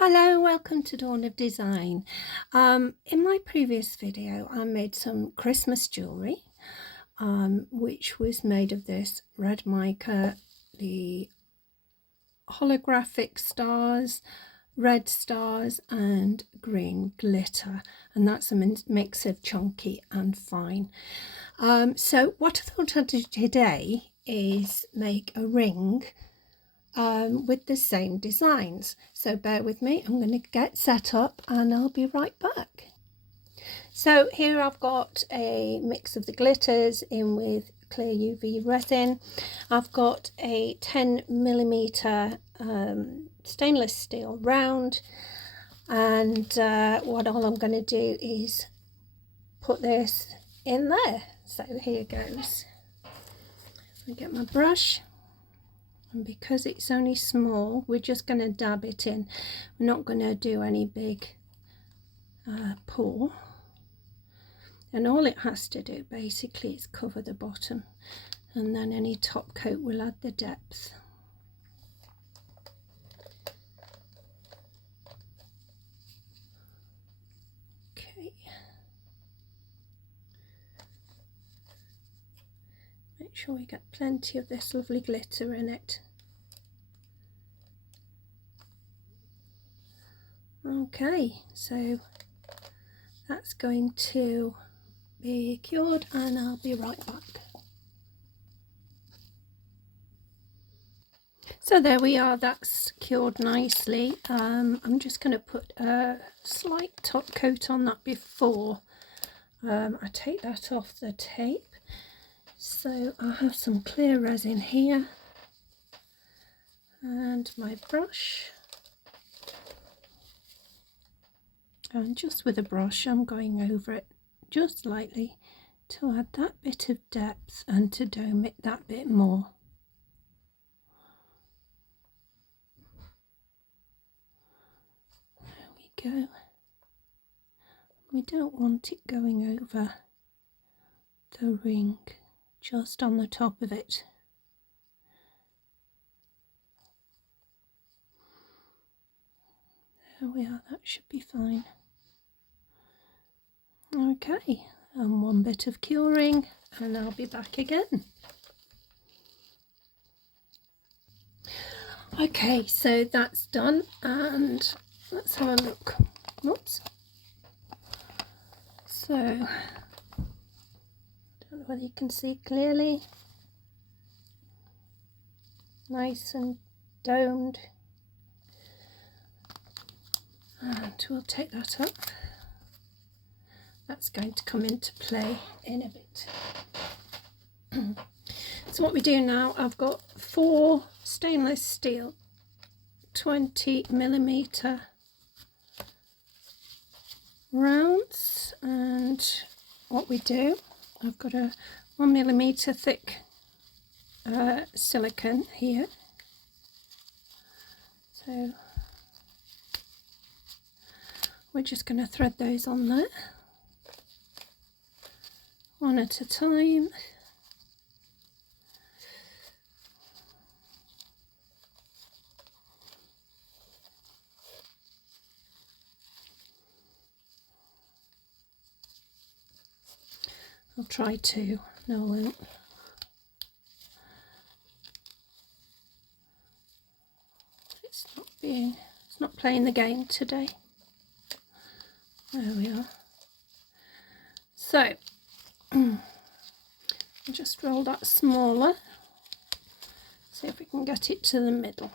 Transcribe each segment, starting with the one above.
Hello, welcome to Dawn of Design. In my previous video I made some Christmas jewellery which was made of this red mica, the holographic stars, red stars and green glitter, and that's a mix of chunky and fine. So what I thought I'd do today is make a ring with the same designs. So bear with me, I'm going to get set up and I'll be right back. So here I've got a mix of the glitters in with clear UV resin. I've got a 10mm stainless steel round, and what all I'm going to do is put this in there. So here goes. I get my brush, and because it's only small we're just going to dab it in. We're not going to do any big pour, and all it has to do basically is cover the bottom, and then any top coat will add the depth. Okay, make sure we get plenty of this lovely glitter in it. Okay, so that's going to be cured and I'll be right back. So there we are, that's cured nicely. I'm just going to put a slight top coat on that before I take that off the tape. So I have some clear resin here and my brush, and just with a brush I'm going over it just lightly to add that bit of depth and to dome it that bit more. There we go. We don't want it going over the ring, just on the top of it. There we are, that should be fine. Okay, and one bit of curing and I'll be back again. Okay, so that's done, and let's have a look. Oops. So, I don't know whether you can see clearly. Nice and domed. And we'll take that up. That's going to come into play in a bit. So what we do now, I've got 4 stainless steel 20mm rounds, and what we do, I've got a 1mm thick silicone here. So we're just going to thread those on there, one at a time. I'll try to, no I won't. It's not playing the game today. There we are. So just roll that smaller, see if we can get it to the middle.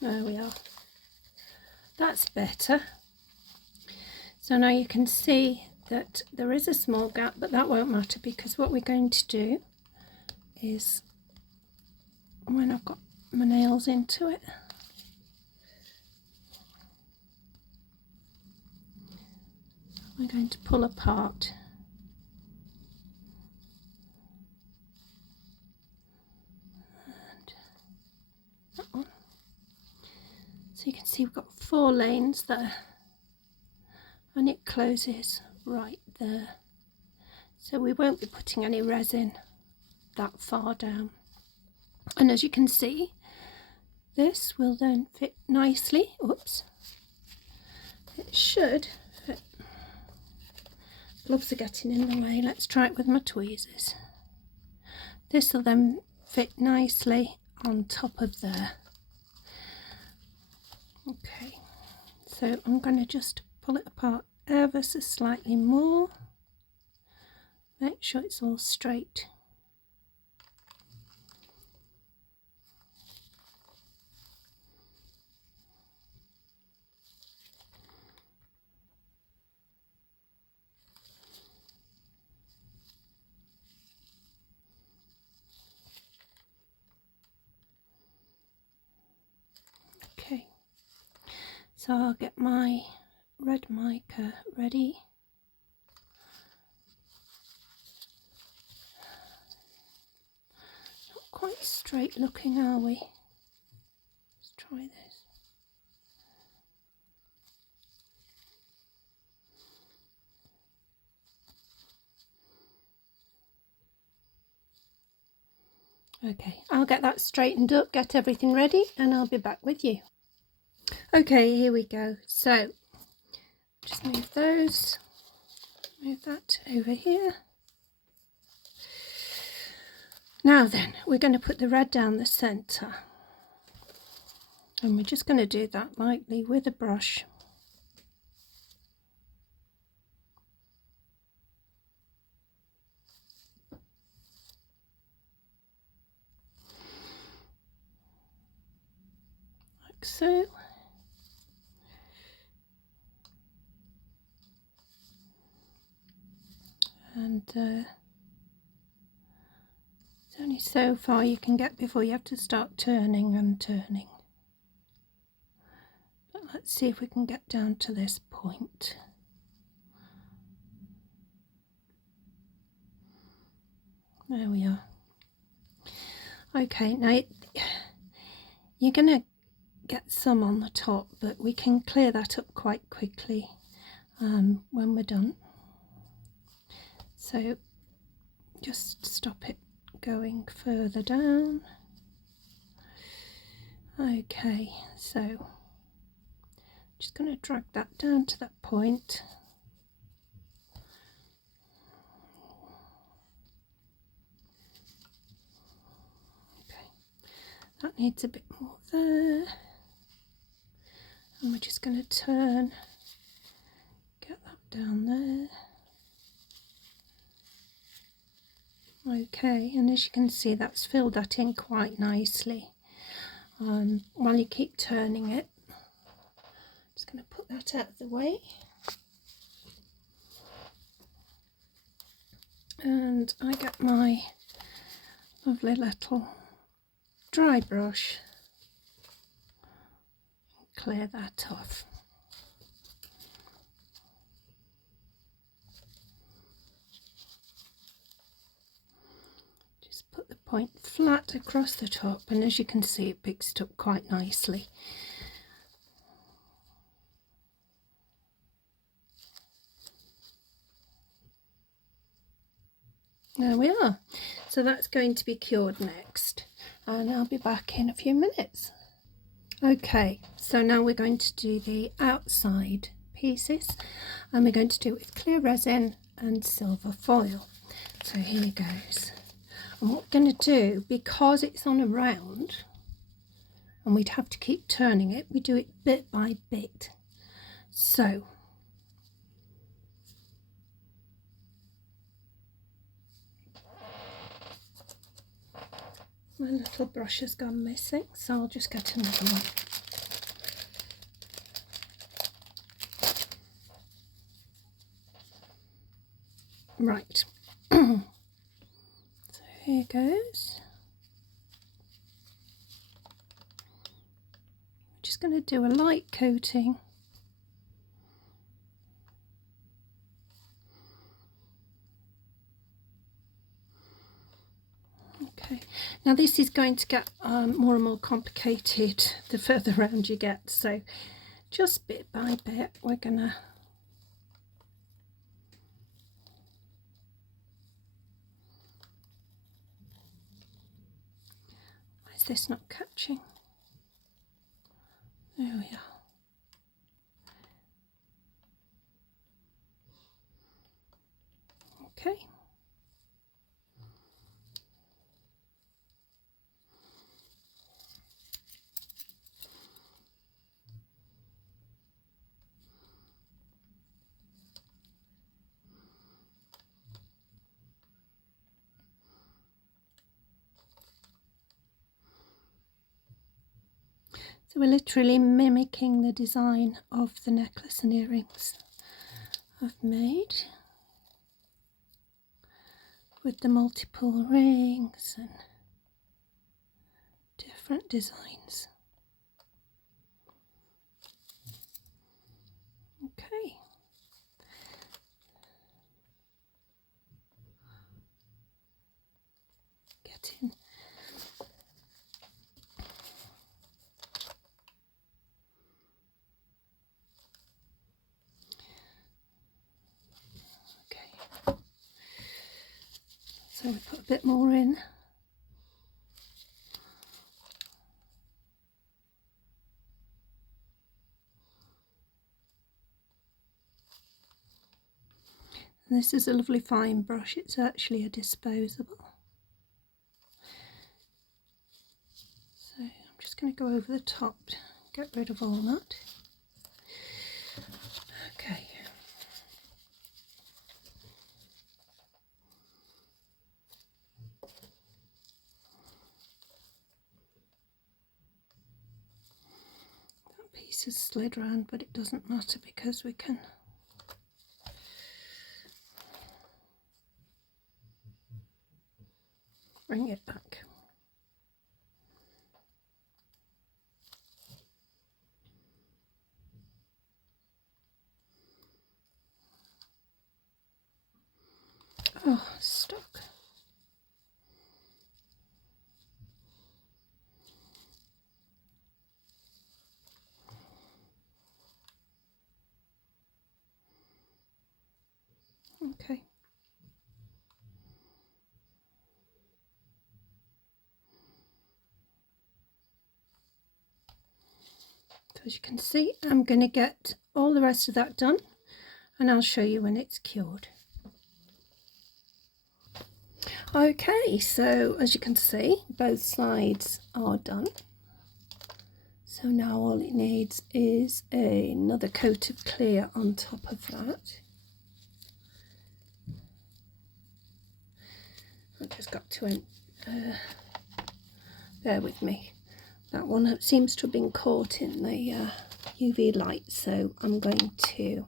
There we are, that's better. So now you can see that there is a small gap, but that won't matter, because what we're going to do is, when I've got my nails into it, we're going to pull apart. And that one. So you can see we've got 4 lanes there, and it closes right there. So we won't be putting any resin that far down. And as you can see, this will then fit nicely. Oops. It should fit. Gloves are getting in the way. Let's try it with my tweezers. This will then fit nicely on top of there. Okay, so I'm going to just pull it apart ever so slightly more. Make sure it's all straight. Okay, so I'll get my red mica ready. Not quite straight looking, are we? Let's try this. Okay, I'll get that straightened up, get everything ready, and I'll be back with you. Okay, here we go. So just move those, move that over here. Now then, we're going to put the red down the centre, and we're just going to do that lightly with a brush. Like so. And it's only so far you can get before you have to start turning and turning. But let's see if we can get down to this point. There we are. Okay, now you're going to get some on the top, but we can clear that up quite quickly when we're done. So just stop it going further down. Okay, so just going to drag that down to that point. Okay, that needs a bit more there. And we're just going to turn, get that down there. Okay, and as you can see, that's filled that in quite nicely. While you keep turning it, I'm just going to put that out of the way. And I get my lovely little dry brush and clear that off. Just put the point flat across the top, and as you can see, it picks it up quite nicely. There we are. So that's going to be cured next, and I'll be back in a few minutes. Okay, so now we're going to do the outside pieces, and we're going to do it with clear resin and silver foil. So here goes. And what we're going to do, because it's on a round and we'd have to keep turning it, we do it bit by bit. So my little brush has gone missing, so I'll just get another one. Right, so here goes. I'm just going to do a light coating. Okay, now this is going to get more and more complicated the further round you get, so just bit by bit we're gonna this not catching? There we are. Okay. So we're literally mimicking the design of the necklace and earrings I've made with the multiple rings and different designs. Okay. Get in. So we put a bit more in. And this is a lovely fine brush, it's actually a disposable. So I'm just going to go over the top, get rid of all that. Okay. Piece has slid around, but it doesn't matter because we can bring it back. Oh, stuck. Okay. So as you can see, I'm going to get all the rest of that done and I'll show you when it's cured. Okay, so as you can see, both sides are done. So now all it needs is another coat of clear on top of that. I've just got to bear with me. That one seems to have been caught in the UV light, so I'm going to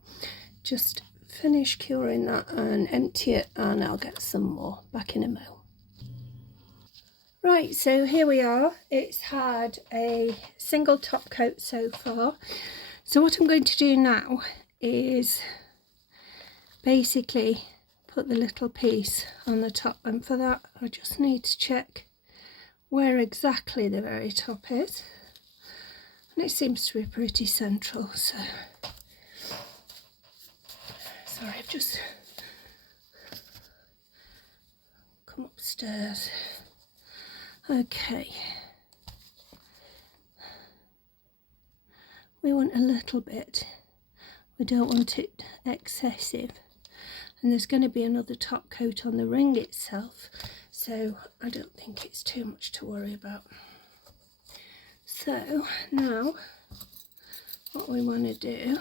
just finish curing that and empty it, and I'll get some more back in a mo. Right, so here we are. It's had a single top coat so far. So what I'm going to do now is basically put the little piece on the top, and for that I just need to check where exactly the very top is, and it seems to be pretty central. So sorry, I've just come upstairs. Okay, we want a little bit, we don't want it excessive. And there's going to be another top coat on the ring itself, so I don't think it's too much to worry about. So now what we want to do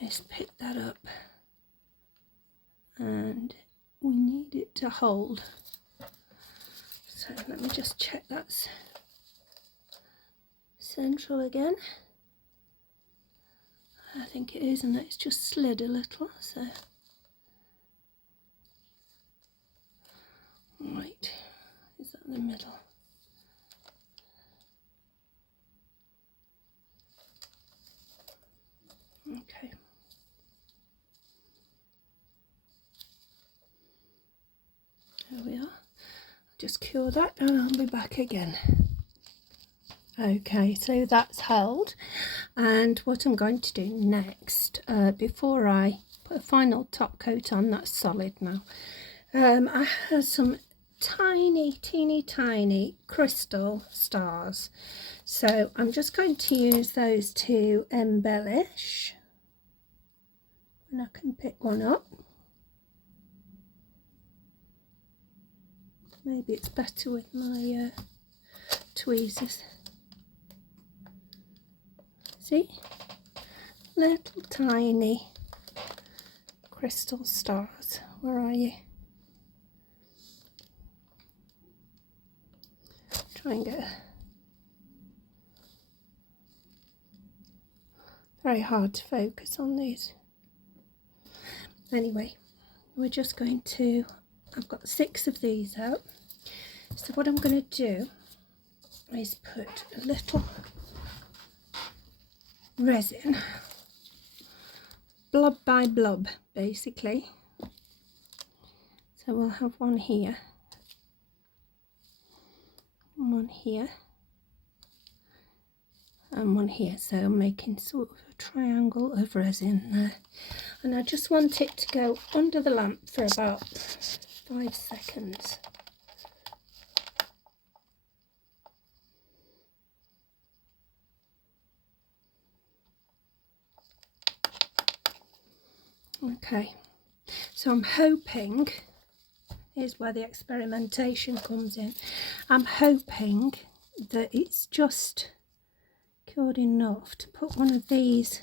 is pick that up, and we need it to hold. So let me just check that's central again. I think it is, and it's just slid a little, so right, is that the middle? Okay. There we are. Just cure that and I'll be back again. Okay, so that's held, and what I'm going to do next, before I put a final top coat on that's solid now, I have some tiny, teeny tiny crystal stars. So I'm just going to use those to embellish. And I can pick one up. Maybe it's better with my tweezers. See? Little tiny crystal stars. Where are you? Try and get very hard to focus on these. Anyway, we're just going to, I've got 6 of these out. So what I'm going to do is put a little resin, blob by blob, basically. So we'll have one here, one here, and one here. So I'm making sort of a triangle of resin there. And I just want it to go under the lamp for about 5 seconds. Okay, so I'm hoping, here's where the experimentation comes in, I'm hoping that it's just cured enough to put one of these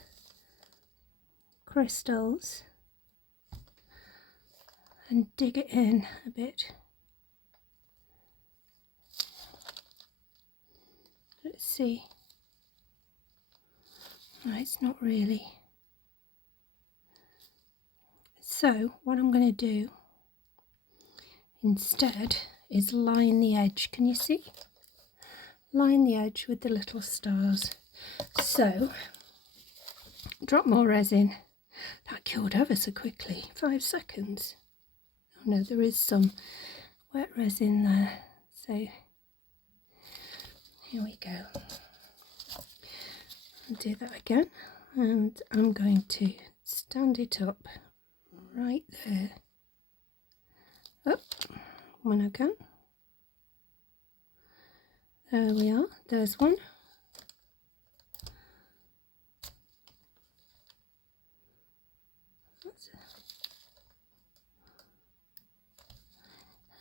crystals and dig it in a bit. Let's see. No, it's not really. So what I'm going to do instead is line the edge. Can you see? Line the edge with the little stars. So drop more resin. That cured ever so quickly. 5 seconds. Oh no, there is some wet resin there. So here we go. I'll do that again, and I'm going to stand it up right there. Up when I can. There we are. There's one.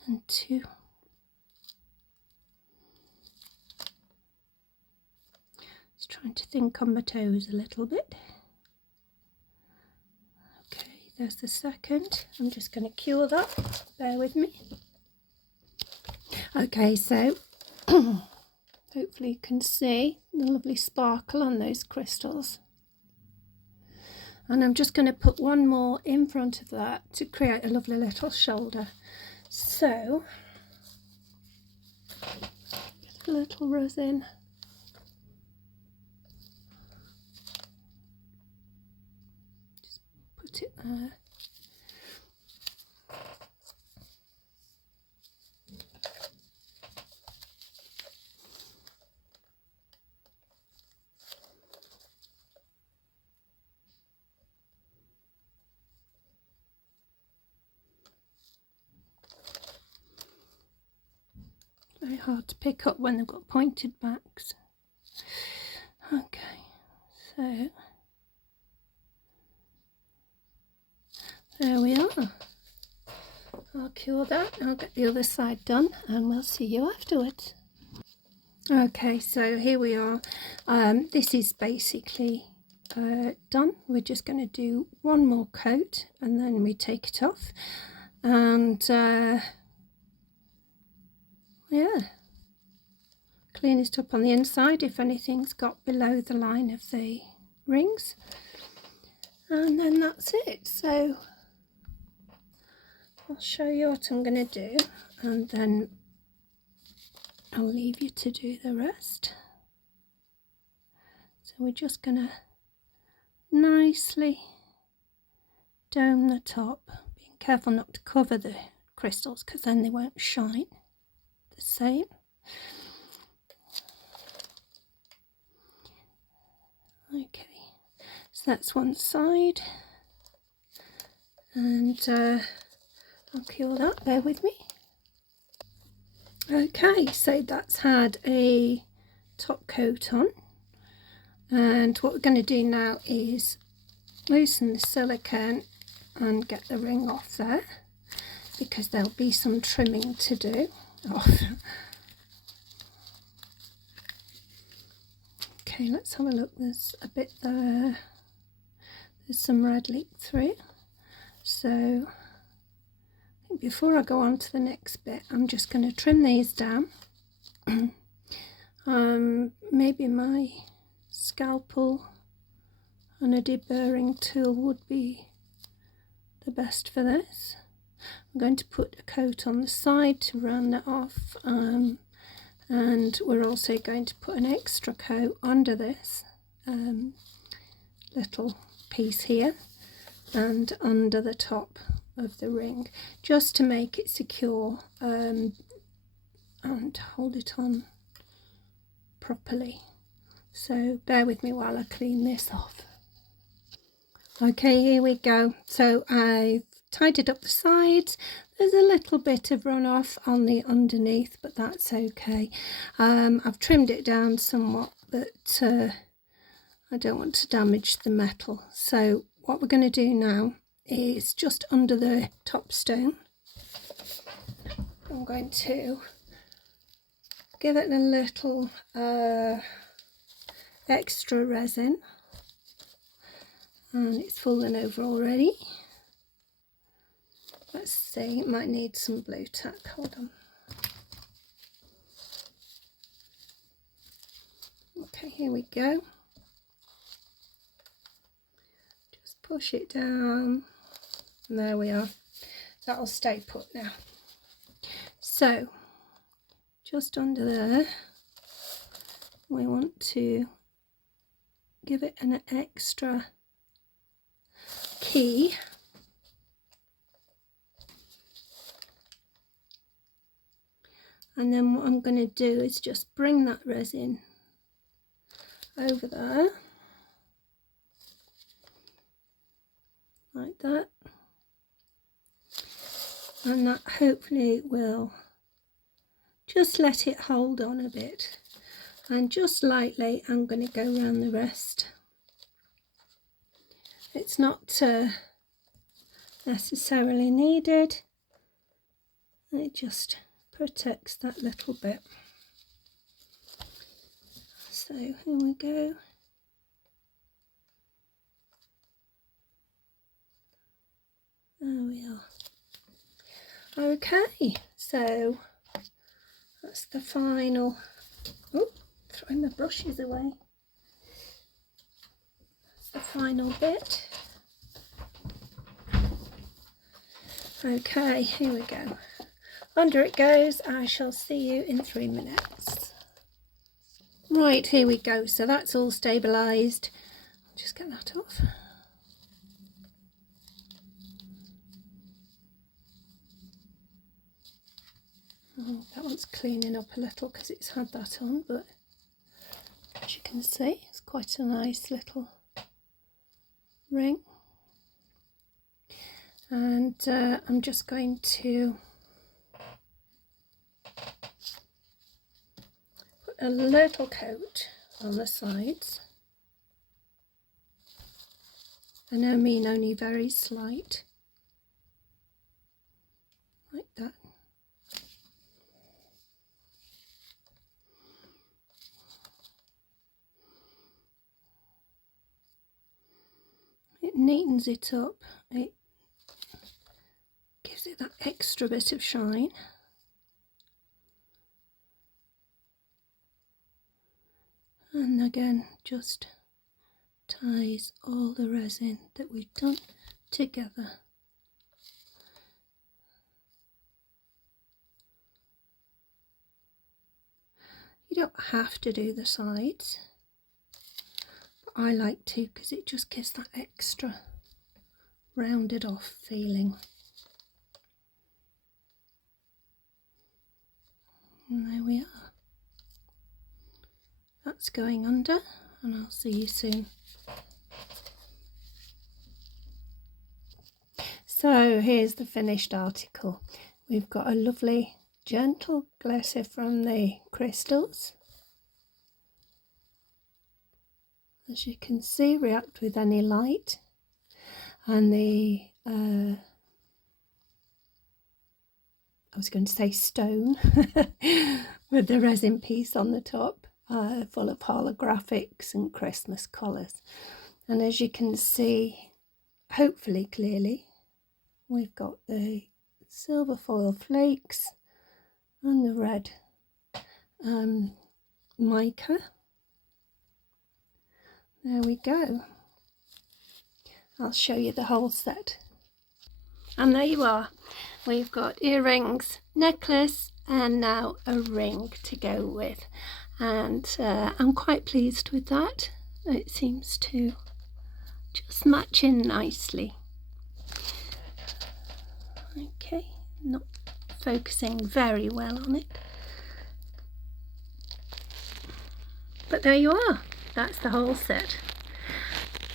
And 2. Just trying to think on my toes a little bit. Okay, there's the second. I'm just going to cure that. Bear with me. Okay, so hopefully you can see the lovely sparkle on those crystals. And I'm just going to put one more in front of that to create a lovely little shoulder. So, a little resin. Just put it there. Very hard to pick up when they've got pointed backs. Okay, so there we are. I'll cure that, I'll get the other side done, and we'll see you afterwards. Okay, so here we are. This is basically done. We're just going to do one more coat and then we take it off, and yeah, clean it up on the inside if anything's got below the line of the rings, and then that's it. So I'll show you what I'm going to do, and then I'll leave you to do the rest. So we're just going to nicely dome the top, being careful not to cover the crystals because then they won't shine the same. Okay, so that's one side, and I'll cure that, bear with me. Okay, so that's had a top coat on, and what we're going to do now is loosen the silicone and get the ring off there, because there'll be some trimming to do off. Okay, let's have a look. There's a bit there. There's some red leak through. So I think before I go on to the next bit, I'm just going to trim these down. Maybe my scalpel and a deburring tool would be the best for this. I'm going to put a coat on the side to round that off, and we're also going to put an extra coat under this little piece here and under the top of the ring, just to make it secure and hold it on properly. So bear with me while I clean this off. Okay, here we go. So I've tidied up the sides. There's a little bit of runoff on the underneath, but that's okay. I've trimmed it down somewhat, but I don't want to damage the metal. So what we're going to do now is just under the top stone, I'm going to give it a little extra resin, and it's fallen over already. Let's see, it might need some blue tack. Hold on. Okay, here we go. Just push it down. And there we are. That'll stay put now. So, just under there, we want to give it an extra key. And then what I'm going to do is just bring that resin over there, like that. And that hopefully will just let it hold on a bit. And just lightly, I'm going to go around the rest. It's not necessarily needed. It just protects that little bit. So here we go. There we are. Okay, so that's the final. Oh, throwing my brushes away. That's the final bit. Okay, here we go. Under it goes. I shall see you in 3 minutes. Right, here we go. So that's all stabilised. Just get that off. Oh, that one's cleaning up a little because it's had that on, but as you can see, it's quite a nice little ring. And I'm just going to put a little coat on the sides. And I mean only very slight, like that. It neatens it up, it gives it that extra bit of shine. And again, just ties all the resin that we've done together. You don't have to do the sides, but I like to because it just gives that extra rounded off feeling. And there we are. That's going under, and I'll see you soon. So here's the finished article. We've got a lovely gentle glitter from the crystals. As you can see, react with any light, and the I was going to say stone with the resin piece on the top, full of holographics and Christmas colours. And as you can see, hopefully clearly, we've got the silver foil flakes and the red mica. There we go. I'll show you the whole set. And there you are. We've got earrings, necklace, and now a ring to go with. And I'm quite pleased with that. It seems to just match in nicely. Okay, not focusing very well on it. But there you are. That's the whole set.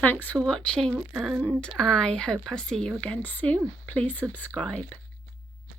Thanks for watching, and I hope I see you again soon. Please subscribe.